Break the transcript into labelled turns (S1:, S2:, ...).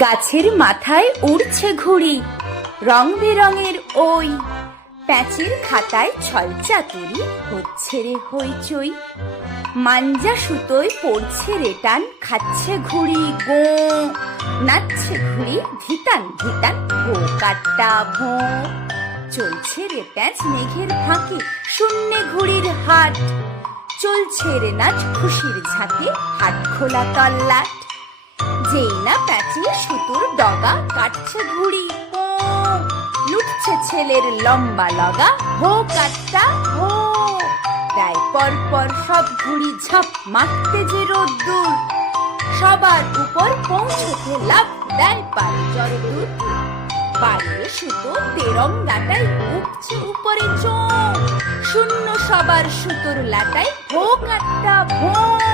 S1: গাছের মাথায় উড়ছে ঘুড়ি, রং বেরঙের ওই। প্যাচের খাতায় ছলচাতুরি হচ্ছে রে হইচই। মাঞ্জা সুতোয় পড়ছে রেটান খাচ্ছে ঘুড়ি গো। নাচছে ঘুড়ি ধিতান ধিতান ভো কাট্টা ভো। চলছে রে প্যাচ মেঘের ফাঁকে, শূন্যে ঘুড়ির হাট। চলছে রে নাচ খুশির ঝাঁকে হাট খোলা তল্লাট। যেই না প্যাচে সুতোর ডগা কাটছে ঘুড়ি। লুটছে ছেলের লম্বা লগা। হো, কাট্টা, হো। তাই পর পর সব ঘুড়ি ঝাঁপ মারতে যে রোদ্দুর। সবার উপর পৌঁছতে লাভ দেয় পারে জরদূর বাড়িয়ে সুতো তেরঙ্গাটাই উঠছে উপরে চোখ। শূন্য সবার সুতোর লাটাই ভো কাট্টা ভো